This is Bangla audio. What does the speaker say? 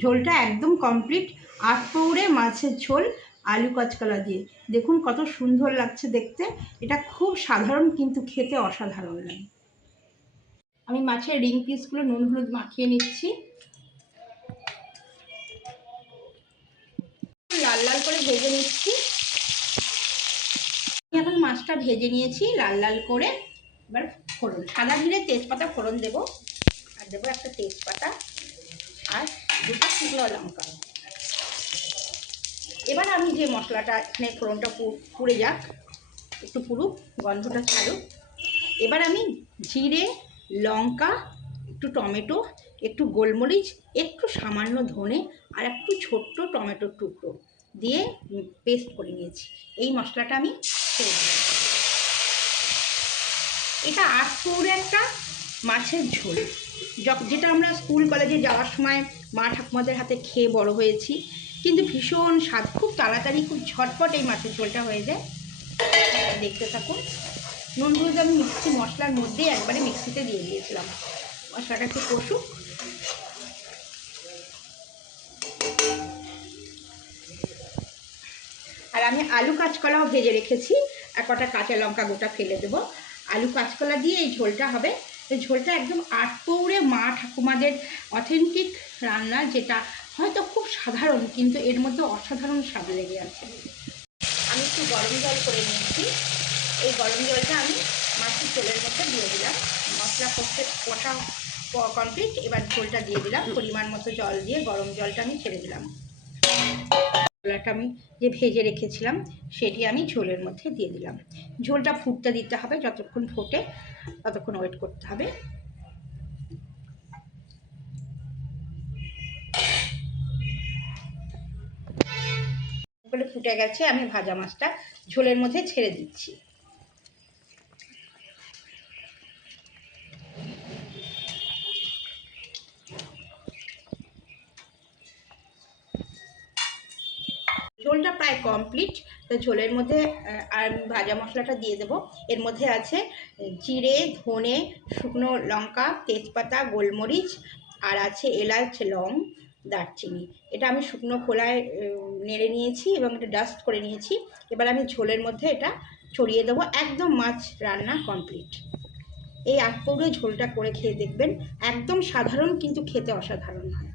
ঝোলটা একদম কমপ্লিট। ৮ পৌড়ে মাছের ঝোল আলু কাঁচকলা দিয়ে। দেখুন কত সুন্দর লাগছে দেখতে। এটা খুব সাধারণ কিন্তু খেতে অসাধারণ লাগে। আমি মাছের রিং পিসগুলো নুন হলুদ মাখিয়ে নিচ্ছি। লাল লাল করে ভেজে নিচ্ছি। এখন মাছটা ভেজে নিয়েছি লাল লাল করে। এবার ফোড়ন, সাদা জিরে তেজপাতা ফোড়ন দেবো। আর দেবো একটা তেজপাতা আর দুটো শুকনো লঙ্কা। এবার আমি যে মশলাটা এখানে ফোড়নটা পুড়ে যাক, একটু পুরুক, গন্ধটা ছাড়ুক। এবার আমি জিরে, লঙ্কা, একটু টমেটো, একটু গোলমরিচ, একটু সামান্য ধনে আর একটু ছোট্ট টমেটোর টুকরো দিয়ে পেস্ট করে নিয়েছি। এই মশলাটা আমি ছেড়ে দিলাম। এটা ৮ পৌড়ে একটা মাছের ঝোল, যেটা আমরা স্কুল কলেজে যাওয়ার সময় মা ঠাকুমাদের হাতে খেয়ে বড় হয়েছি। কিন্তু ভীষণ স্বাদ, খুব তাড়াতাড়ি খুব ঝটপট এই মাছের ঝোলটা হয়ে যায়। দেখতে থাকুন। নুন হলুদ আমি মিক্সি মশলার মধ্যে একবারে মিক্সিতে দিয়ে দিয়েছিলাম। মশলাটা একটু কষুক। আর আমি আলু কাঁচকলাও ভেজে রেখেছি, আর কটা কাঁচা লঙ্কা গোটা ফেলে দেবো। আলু কাঁচকলা দিয়ে এই ঝোলটা হবে। এই ঝোলটা একদম ৮ পৌড়ে মা ঠাকুমাদের অথেন্টিক রান্না, যেটা হয়তো খুব সাধারণ কিন্তু এর মধ্যে অসাধারণ স্বাদ লেগে আছে। আমি একটু গরম জল করে নিয়েছি। এই গরম জলটা আমি মাছের ঝোলের মধ্যে দিয়ে দিলাম। মশলা কষা কমপ্লিট। এবার ঝোলটা দিয়ে দিলাম। পরিমাণ মতো জল দিয়ে গরম জলটা আমি ছেড়ে দিলাম। ছোলাটা আমি যে ভেজে রেখেছিলাম সেটি আমি ঝোলের মধ্যে দিয়ে দিলাম। ঝোলটা ফুটতে দিতে হবে, যতক্ষণ ফোটে ততক্ষণ ওয়েট করতে হবে। ফুটে গেছে, আমি ভাজা মাছটা ঝোলের মধ্যে ছেড়ে দিচ্ছি। ঝোলটা প্রায় কমপ্লিট। তো ঝোলের মধ্যে আর ভাজা মশলাটা দিয়ে দেবো। এর মধ্যে আছে জিরে, ধনে, শুকনো লঙ্কা, তেজপাতা, গোলমরিচ আর আছে এলাচ, লং, দারচিনি। এটা আমি শুকনো খোলায় নেড়ে নিয়েছি এবং এটা ডাস্ট করে নিয়েছি। এবার আমি ঝোলের মধ্যে এটা ছড়িয়ে দেবো। একদম মাছ রান্না কমপ্লিট। এই ৮ পৌড়ে ঝোলটা করে খেয়ে দেখবেন, একদম সাধারণ কিন্তু খেতে অসাধারণ হয়।